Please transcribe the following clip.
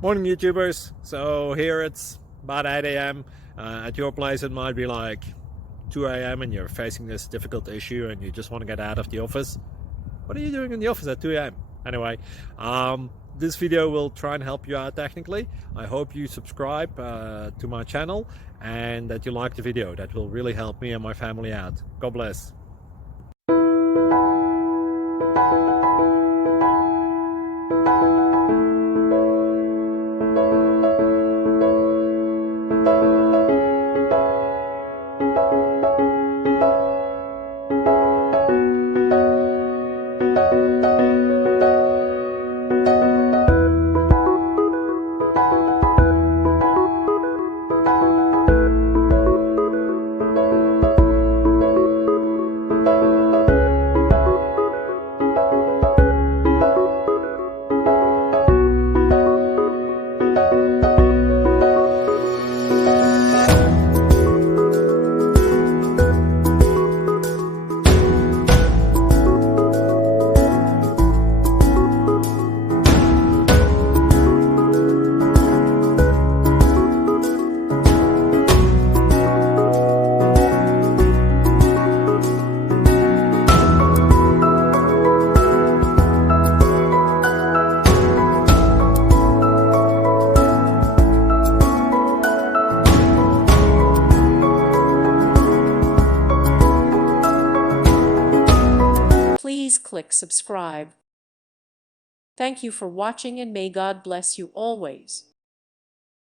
Morning YouTubers. So here it's about 8 a.m. At your place it might be like 2 a.m. and you're facing this difficult issue and you just want to get out of the office. What are you doing in the office at 2 a.m.? Anyway, this video will try and help you out technically. I hope you subscribe to my channel and that you like the video. That will really help me and my family out. God bless. Please click subscribe. Thank you for watching and may God bless you always.